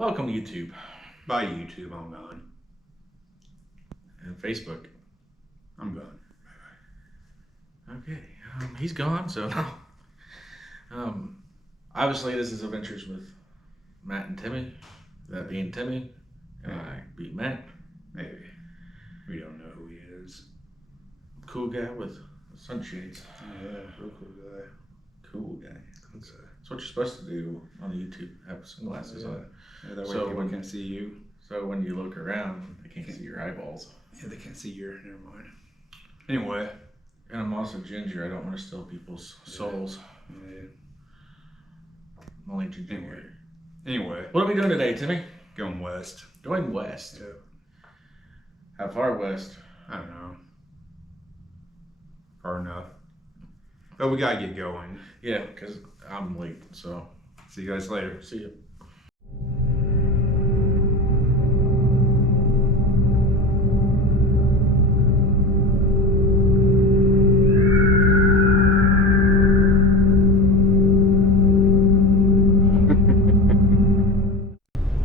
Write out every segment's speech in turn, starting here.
Welcome to YouTube. By YouTube, I'm gone. And Facebook. I'm gone. Okay, he's gone, so obviously this is Adventures with Matt and Timmy. That being Timmy, and I beat Matt. Maybe. We don't know who he is. Cool guy with sunshades. Yeah, real cool guy. Cool guy. That's what you're supposed to do on YouTube. Have sunglasses on. Yeah, that way So people can see you. So when you look around, they can't see your eyeballs. Yeah, they can't see your. Never mind. Anyway. And I'm also ginger. I don't want to steal people's souls. Yeah. I'm only ginger. Anyway. What are we doing today, Timmy? Going west. Going west. Yeah. How far west? I don't know. Far enough. But we gotta get going. Yeah, because I'm late, so. See you guys later. See you.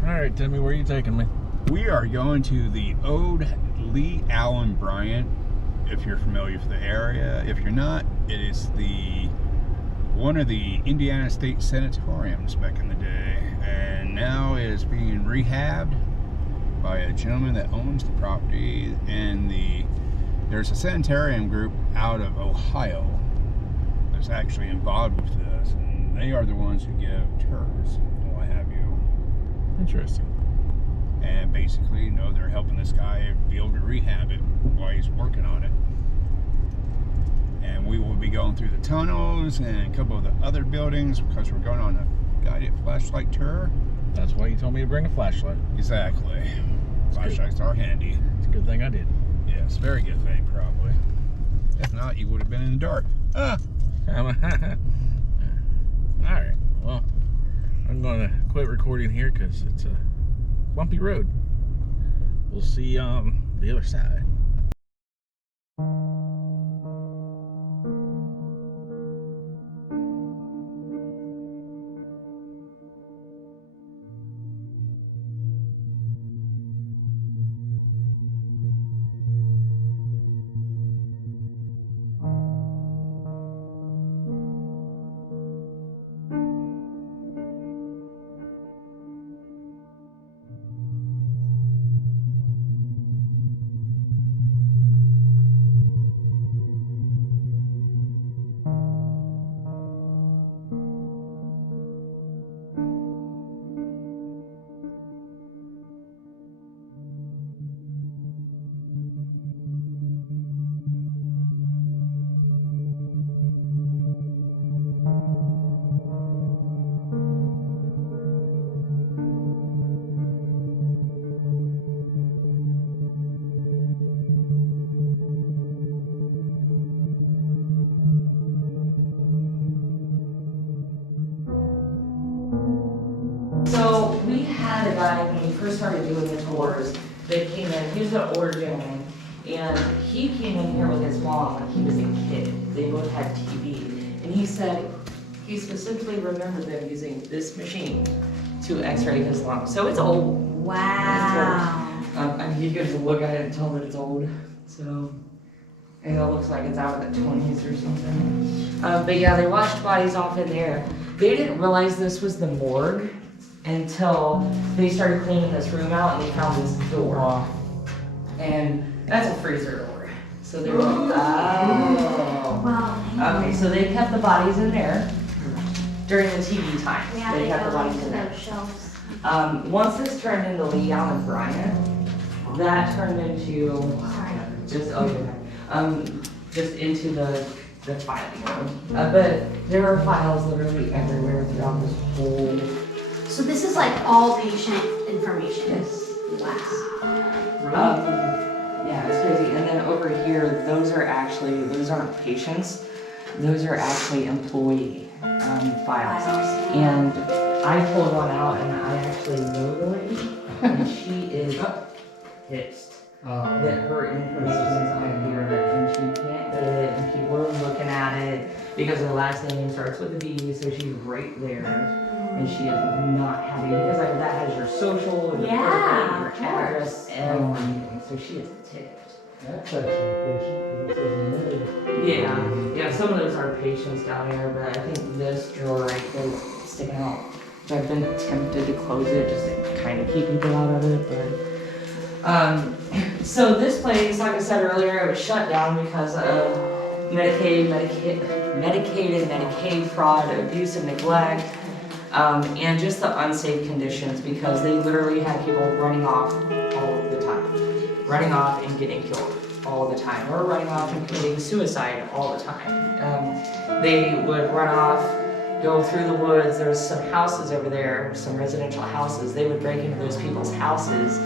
Alright, Timmy, where are you taking me? We are going to the Old Lee Allen Bryant, if you're familiar with the area. If you're not, it is one of the Indiana State Sanatoriums back in the day, and now it is being rehabbed by a gentleman that owns the property. And there's a sanitarium group out of Ohio that's actually involved with this, and they are the ones who give tours and what have you. Interesting. And basically, they're helping this guy be able to rehab it while he's working on it. And we will be going through the tunnels and a couple of the other buildings because we're going on a guided flashlight tour. That's why you told me to bring a flashlight. Exactly. Flashlights are handy. It's a good thing I did. Yes, very good thing, probably. If not, you would have been in the dark. Ah. Alright, well, I'm going to quit recording here because it's a bumpy road. We'll see you on the other side. So we had a guy, when we first started doing the tours, that came in, he was an older gentleman, and he came in here with his mom when he was a kid. They both had TB, and he said he specifically remembered them using this machine to x-ray his lungs. So it's old. Wow. It's old. And you can just look at it and tell that it's old. So, and it looks like it's out of the 20s or something. But yeah, they washed bodies off in there. They didn't realize this was the morgue until they started cleaning this room out and they found this door. And that's a freezer door. So they were like, oh. Wow. Okay, so they kept the bodies in there during the TV time. Yeah, they kept the go bodies into in there. those shelves. Once this turned into Lee Allen Bryant, that turned into just into the filing room. But there are files literally everywhere throughout this whole. So this is like all patient information. Yes. Wow. Yeah, it's crazy. And then over here, those aren't patients. Those are actually employee files. And I pulled one out and I actually know the lady, and she is pissed that her information is on here and she can't get it, and people are looking at it because her last name starts with a B, so she's right there. and she is not happy because like that has your social, your Yeah, birthday, your address, everything. So she is ticked. That's actually patient, because it says Yeah, some of those are patients down there, but I think this drawer right there is sticking out. So I've been tempted to close it just to kind of keep people out of it, but so this place, like I said earlier, it was shut down because of Medicaid and Medicaid fraud, abuse and neglect, and just the unsafe conditions because they literally had people running off all the time, running off and getting killed all the time, or running off and committing suicide all the time. They would run off, go through the woods. There's some houses over there, some residential houses. They would break into those people's houses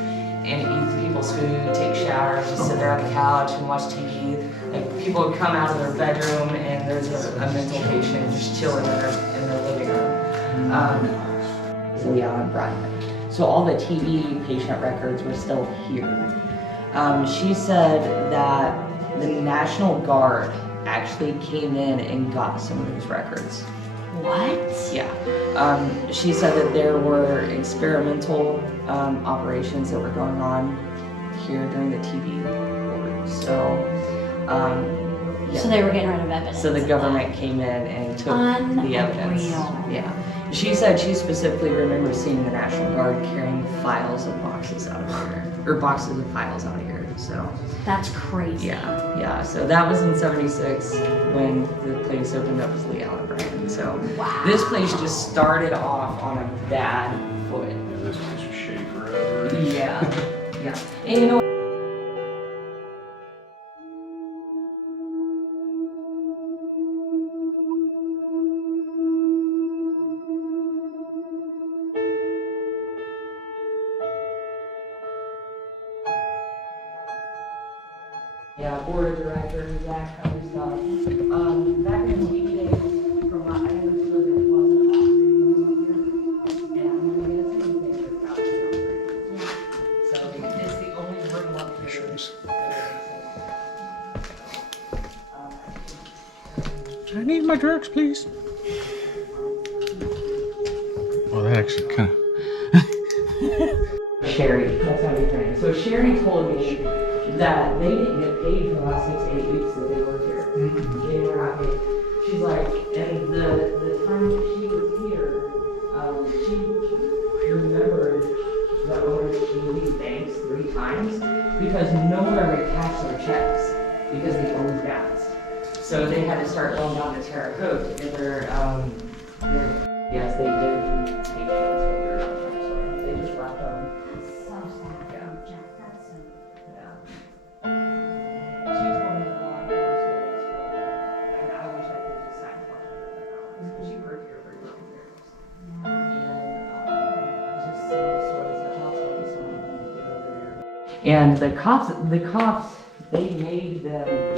and eat people's food, take showers, just sit there on the couch and watch TV. Like people would come out of their bedroom and there's a mental patient just chilling in their living room. So yeah, I'm Brian. So all the TV patient records were still here. She said that the National Guard actually came in and got some of those records. What? Yeah. She said that there were experimental operations that were going on here during the TB wars. So, yeah. So they were getting rid of evidence. So the government came in and took the evidence. Unreal. Yeah. She said she specifically remembers seeing the National Guard carrying files of boxes out of here, or boxes of files out of here. So. That's crazy. Yeah. So that was in '76 when the place opened up as Lee Allen Brand. So Wow. this place just started off on a bad foot. Yeah, this place was shitty forever. Yeah. And you know. Yeah, board of directors, that kind of stuff. Back in the TV days, from what I understood, there wasn't operating room up here. And I'm gonna guess anything that's out operating. So it's the only room up here. I need my drugs, please. Well, that actually kind of. Sherry, that's how we train. So Sherry told me that they didn't get paid for the last 6 to 8 weeks that they worked here. They were not paid. She's like, and the time that she was here, she remembered the owner changing banks 3 times because no one ever cashed their checks because they owed debts. So they had to start going down to Terre Haute and yes, they did take checks from their own. They just left them. That's so sad. Yeah. That's so... Yeah. She's one of the law enforcement and I wish I could just sign for her because she worked here for years. And just seeing the stories of how someone can get over there. And the cops, they made them wait.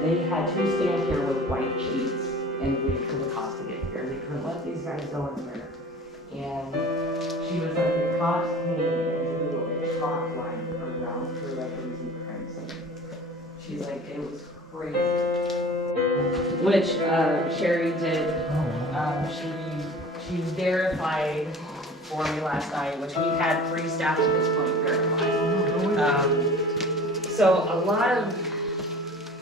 They had to stand here with white sheets and wait for the cops to get here. They couldn't let these guys go in there. And she was like, the cops came and drew a chalk line around her records and crime scene. She's like, it was crazy. Which Sherry did. She verified for me last night, which we had 3 staff at this point verified. So a lot of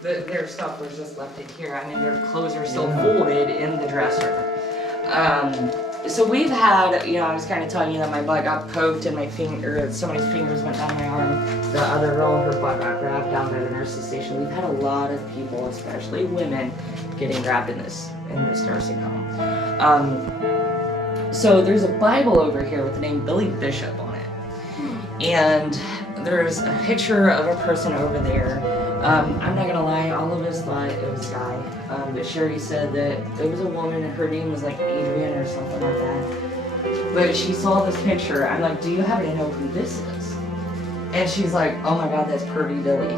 their stuff was just left in here. I mean, their clothes are still folded in the dresser. So we've had, I was kind of telling you that my butt got poked and my finger, somebody's fingers went down my arm. The other girl, her butt got grabbed down by the nurse's station. We've had a lot of people, especially women, getting grabbed in this nursing home. So there's a Bible over here with the name Billy Bishop on it. And there's a picture of a person over there. I'm not gonna lie, all of us thought it was a guy. But Sherry said that it was a woman and her name was like Adrian or something like that. But she saw this picture. I'm like, do you happen to know who this is? And she's like, oh my God, that's Pervy Billy.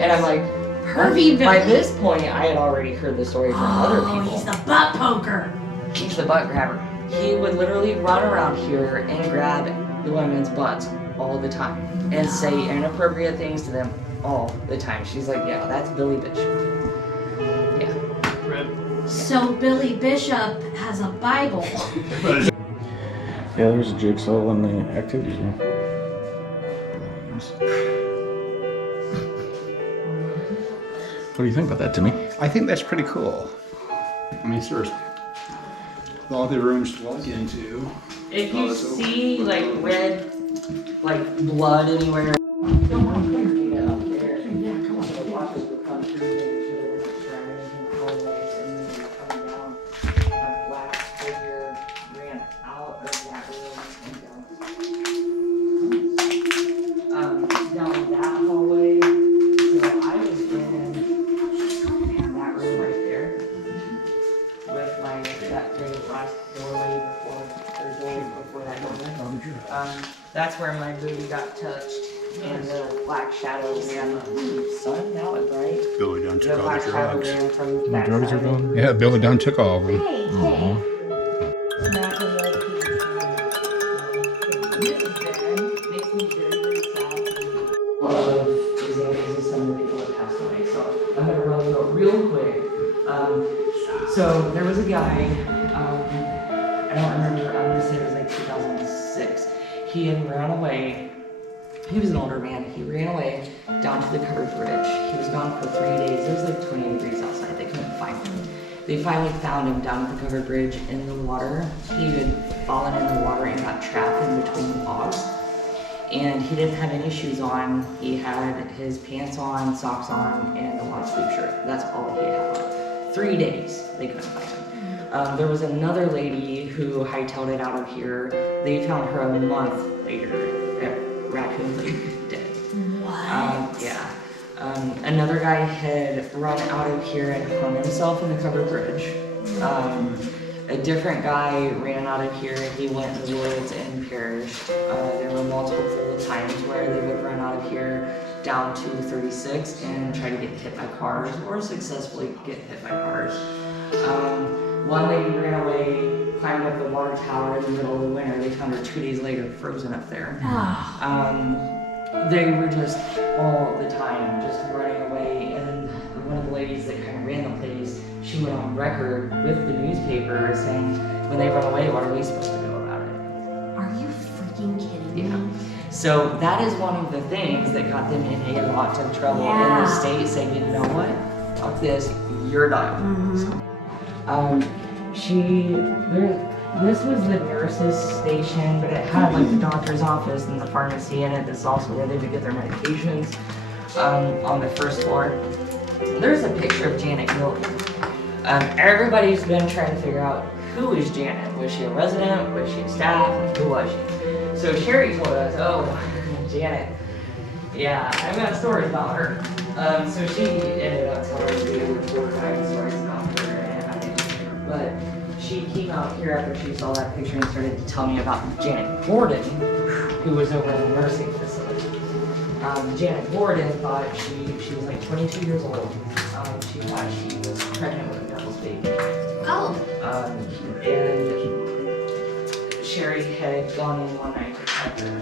And I'm like, Pervy Billy? By this point, I had already heard the story from other people. He's the butt poker. He's the butt grabber. He would literally run around here and grab the women's butts all the time and say inappropriate things to them all the time. She's like, yeah, that's Billy Bishop. Yeah. So Billy Bishop has a Bible. Yeah, there's a jigsaw in the activities room. What do you think about that, Timmy? I think that's pretty cool. I mean, seriously. All the rooms to walk into. If you see like red, like blood anywhere. That's where my booty got touched, and the black shadow ran. Sun, that was right. Billy Dunn The took all black the shadow drugs. ran from The that drugs are side. gone? Yeah, Billy Dunn took all of them. Hey, Aw. Makes me very, very sad. Of examples of some of the people that passed away, so I'm gonna run through it real quick. So there was a guy, I don't remember, I'm gonna say it was like 2006. He had ran away. He was an older man. He ran away down to the covered bridge. He was gone for 3 days. It was like 20 degrees outside. They couldn't find him. They finally found him down at the covered bridge in the water. He had fallen in the water and got trapped in between logs. And he didn't have any shoes on. He had his pants on, socks on, and a long sleeve shirt. That's all he had on. 3 days, they couldn't find him. There was another lady who hightailed it out of here. They found her a month later at Raccoon Lake, dead. What? Yeah. Another guy had run out of here and hung himself in the covered bridge. A different guy ran out of here. He went in the woods and perished. There were multiple times where they would run out of here down to 36 and try to get hit by cars or successfully get hit by cars. One lady ran away, climbed up the water tower in the middle of the winter. They found her 2 days later frozen up there. They were just all the time just running away, and one of the ladies that kind of ran the place, she went on record with the newspaper saying, when they run away, what are we supposed to do about it? Are you freaking kidding me? Yeah. So that is one of the things that got them in a lot of trouble in the state, saying, you know what, fuck this, you're done. This was the nurse's station, but it had like the doctor's office and the pharmacy in it. This is also where they would get their medications on the first floor. There's a picture of Janet Gilligan. Everybody's been trying to figure out who is Janet. Was she a resident? Was she a staff? Like, who was she? So Sherry told us, oh, Janet. Yeah, I've got stories about her. So she ended up telling me over 4 or 5 stories about her, and I didn't. But she came out here after she saw that picture and started to tell me about Janet Gordon, who was over in the nursing facility. Janet Gordon thought she was like 22 years old. She thought she was pregnant with a devil's baby. Oh. And Sherry had gone in one night to check her, to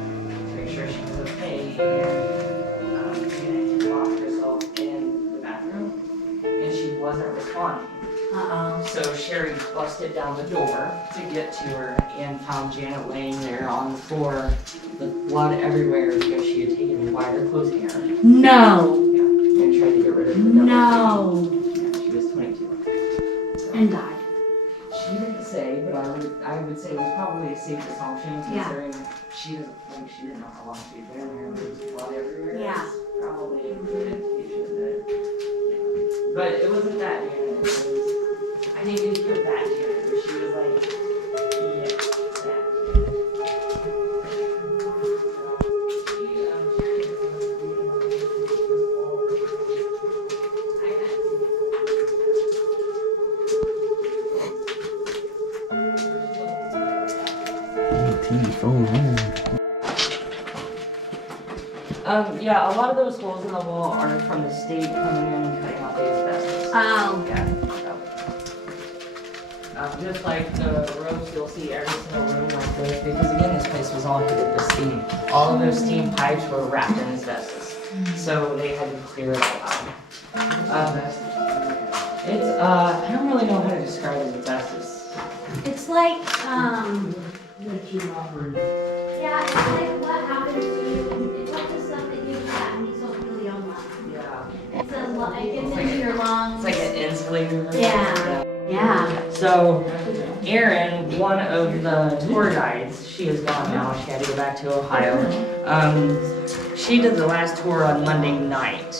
make sure she was okay, and Janet had locked herself in the bathroom, and she wasn't responding. So Sherry busted down the door to get to her and found Janet laying there on the floor with blood everywhere because she had taken wire clothes hair. No. Yeah, and tried to get rid of the No. Yeah, she was 22. So, And died. she didn't say, but I would say it was probably a safe assumption considering she didn't know how long she'd been there. There was blood everywhere. Yeah. It's probably a good indication that. But it wasn't that Janet. It was, I think it was that Janet, where she was like, yeah, that TV phone home. Yeah, a lot of those holes in the wall are from the state coming in and cutting out the asbestos. Oh. Yeah. Just like the roofs, you'll see every single room like this, because again, this place was all heated with steam. All of those steam pipes were wrapped in asbestos, so they had to clear it all out. It's, I don't really know how to describe it the best. It's like, That you're not very. yeah, it's like what happened to you. It's like the stuff that you had and you don't feel your lungs. Yeah. It's it gets into your lungs. It's like an insulator. Yeah. Yeah. So, Erin, one of the tour guides, she is gone now. She had to go back to Ohio. She did the last tour on Monday night.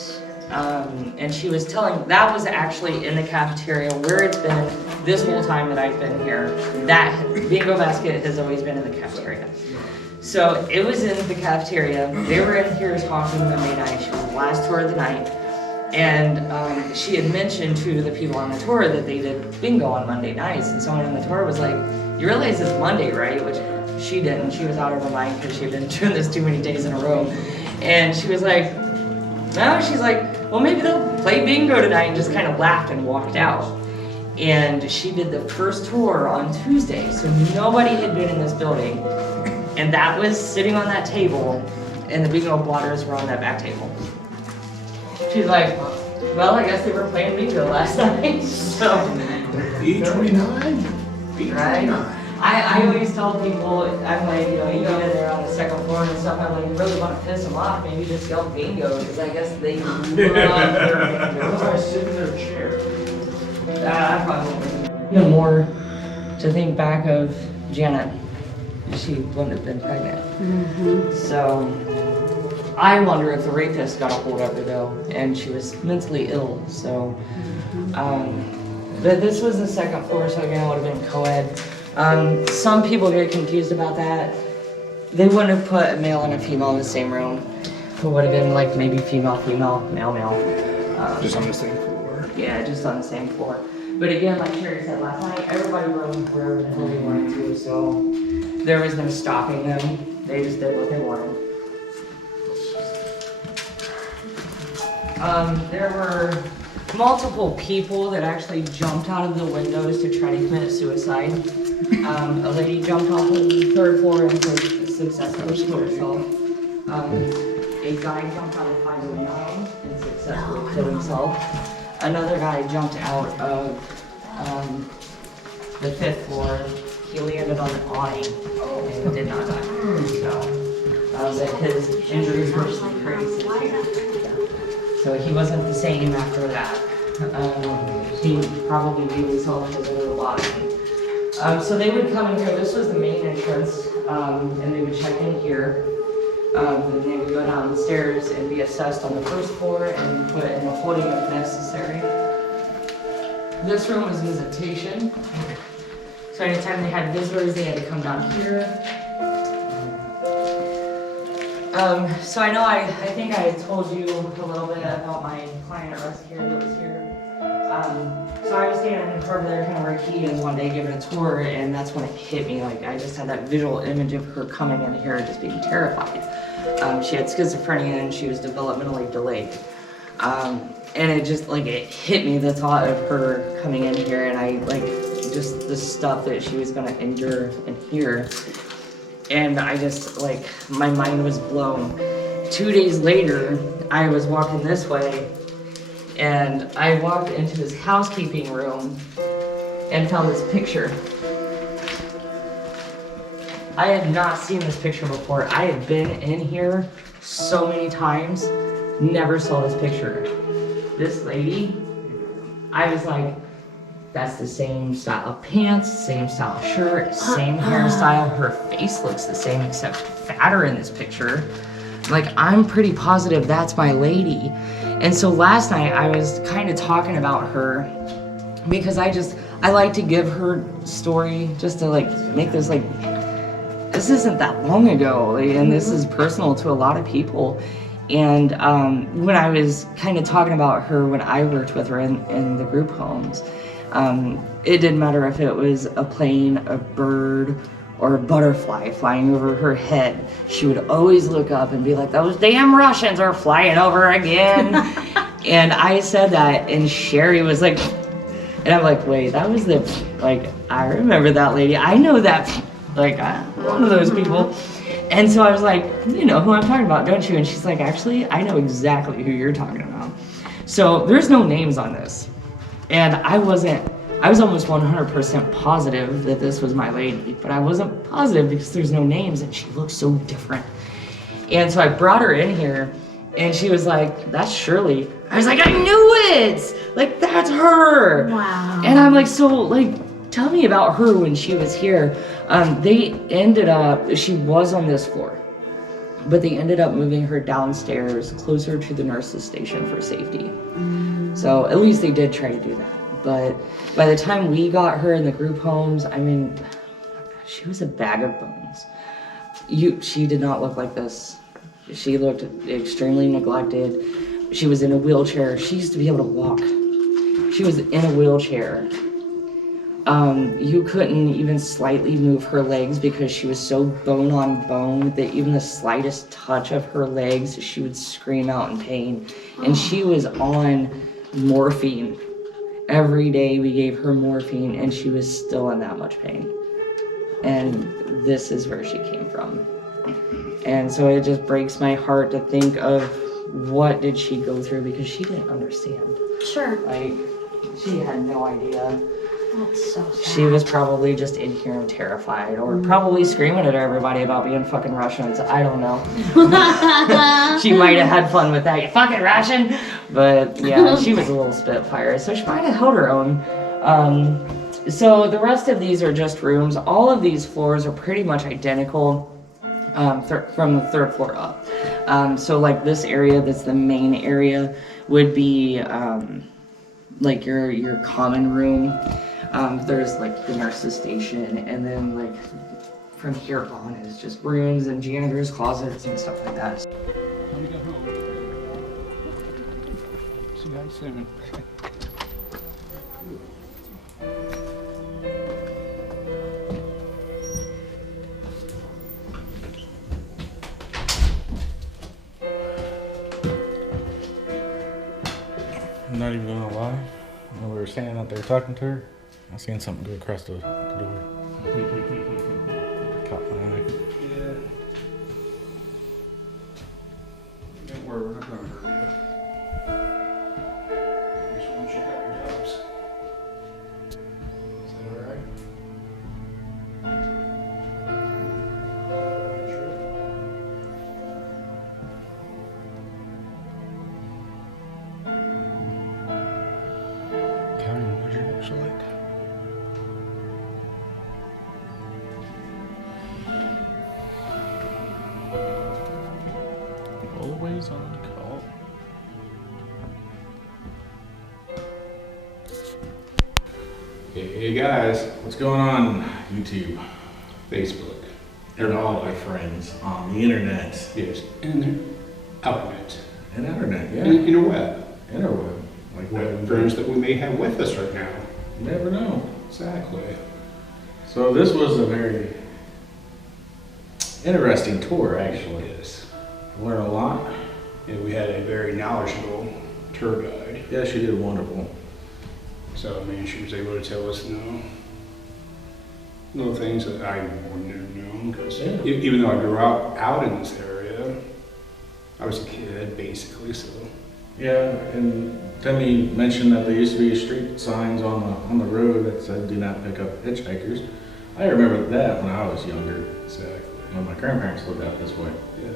And she was telling, that was actually in the cafeteria where it's been this whole time that I've been here. That bingo basket has always been in the cafeteria. So it was in the cafeteria. They were in here talking Monday night. She was the last tour of the night. And she had mentioned to the people on the tour that they did bingo on Monday nights. And someone on the tour was like, you realize it's Monday, right? Which she didn't. She was out of her mind because she had been doing this too many days in a row. And she was like, no, she's like, well, maybe they'll play bingo tonight, and just kind of laughed and walked out. And she did the first tour on Tuesday, so nobody had been in this building. And that was sitting on that table, and the bingo blotters were on that back table. She's like, well, I guess they were playing bingo last night, so. B29? Right? I always tell people, I'm like, you know, you go in there on the second floor and stuff, I'm like, you really want to piss them off, maybe just yell bingo, because I guess they love their bingo. That's why I sit in their chair. I probably won't. Even more to think back of Janet, she wouldn't have been pregnant. So, I wonder if the rapist got a hold of her though, and she was mentally ill, so. But this was the second floor, so again, it would have been co-ed. Some people get confused about that. They wouldn't have put a male and a female in the same room. It would have been like maybe female, female, male, male. Just on the same floor. Yeah, just on the same floor. But again, like Sherry said last night, everybody roamed wherever the hell they wanted to, so there was no stopping them. They just did what they wanted. There were multiple people that actually jumped out of the windows to try to commit suicide. A lady jumped off the third floor and successfully killed herself. A guy jumped out of 509 and successfully killed himself. Another guy jumped out of the 5th floor. He landed on the awning and did not die. So his injuries were pretty severe. So he wasn't the same after that. He probably gave himself his own lobotomy. So they would come in here. This was the main entrance, and they would check in here. And they would go downstairs and be assessed on the first floor and put in a holding if necessary. This room was visitation. So anytime they had visitors, they had to come down here. So I know I think I told you a little bit about my client rescue that was here. So I was standing over there kind of where he is one day giving a tour, and that's when it hit me. Like I just had that visual image of her coming in here just being terrified. She had schizophrenia and she was developmentally delayed. And it just like it hit me, the thought of her coming in here, and I like just the stuff that she was gonna endure and hear. And I just like my mind was blown. 2 days later, I was walking this way, and I walked into his housekeeping room and found this picture. I had not seen this picture before. I had been in here so many times, never saw this picture. This lady, I was like, that's the same style of pants, same style of shirt, same hairstyle. Her face looks the same except fatter in this picture. Like, I'm pretty positive that's my lady. And so last night I was kind of talking about her because I like to give her story just to like make this like, this isn't that long ago, and this is personal to a lot of people. And when I was kind of talking about her when I worked with her in the group homes, it didn't matter if it was a plane, a bird, or a butterfly flying over her head. She would always look up and be like, those damn Russians are flying over again. And I said that, and Sherry was like, and I'm like, wait, that was I remember that lady. I know that, I'm one of those people. And so I was like, you know who I'm talking about, don't you? And she's like, actually, I know exactly who you're talking about. So there's no names on this. And I was almost 100% positive that this was my lady, but I wasn't positive because there's no names and she looked so different. And so I brought her in here and she was like, that's Shirley. I was like, I knew it! Like, that's her! Wow. And I'm like, so, like, tell me about her when she was here. They ended up, she was on this floor, but they ended up moving her downstairs closer to the nurse's station for safety. So at least they did try to do that. But by the time we got her in the group homes, I mean, she was a bag of bones. She did not look like this. She looked extremely neglected. She was in a wheelchair. She used to be able to walk. She was in a wheelchair. You couldn't even slightly move her legs because she was so bone on bone that even the slightest touch of her legs, she would scream out in pain. And she was on morphine. Every day we gave her morphine and she was still in that much pain. And this is where she came from. And so it just breaks my heart to think of what did she go through because she didn't understand. Sure. Like, she had no idea. That's so sad. She was probably just in here and terrified, or probably screaming at everybody about being fucking Russians. I don't know. She might have had fun with that, you fucking Russian. But yeah, she was a little spitfire, so she might have held her own. So the rest of these are just rooms. All of these floors are pretty much identical from the third floor up. So like this area, that's the main area, would be like your common room. There's like the nurse's station, and then like from here on is just rooms and janitor's closets and stuff like that. Let me go home. See you guys soon. I'm not even gonna lie. When we were standing out there talking to her, I seen something go across the door. Caught my eye. Yeah. Don't worry, we're not gonna hurt you. We just wanna check out your jobs. Is that alright? Sure. County, what'd your lips look like? Always on call. Hey guys, What's going on, YouTube? Facebook. And all my friends on the internet. Yes, and outlet. And internet, yeah. Interweb. Interweb. Like What friends that we may have with us right now. You never know. Exactly. So this was a very interesting tour, actually. Yes. Learned a lot. And we had a very knowledgeable tour guide. Yeah, she did wonderful. So, I mean, she was able to tell us, little things that I wouldn't have known. Because Yeah. even though I grew up out in this area, I was a kid, basically, so. Yeah, and Timmy mentioned that there used to be street signs on the road that said "Do not pick up hitchhikers." I remember that when I was younger, Exactly. when my grandparents lived out this way. Yeah.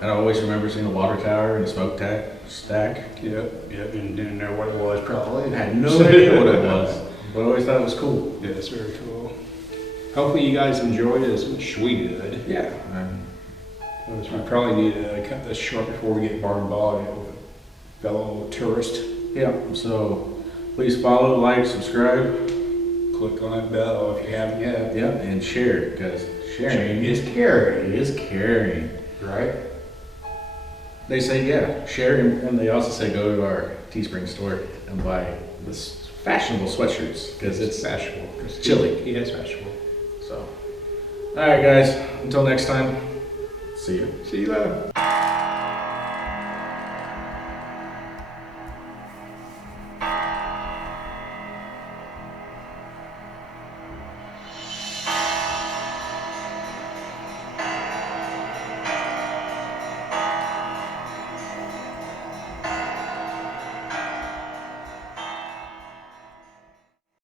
And I always remember seeing a water tower and a smoke stack. Yep, and didn't know what it was, probably. I had no idea what it was, but I always thought it was cool. Yeah, it's very cool. Hopefully you guys enjoyed it as much as we did. Yeah. We probably need to cut this short before we get barred by with a fellow tourist. Yeah, so please follow, like, subscribe. Click on that bell if you haven't yet. Yeah, and share, because sharing is caring, is caring. right? They say, yeah, share, and they also say go to our Teespring store and buy this fashionable sweatshirts, because it's fashionable. chilly. He is fashionable. So, all right, guys, until next time, see you. See you later.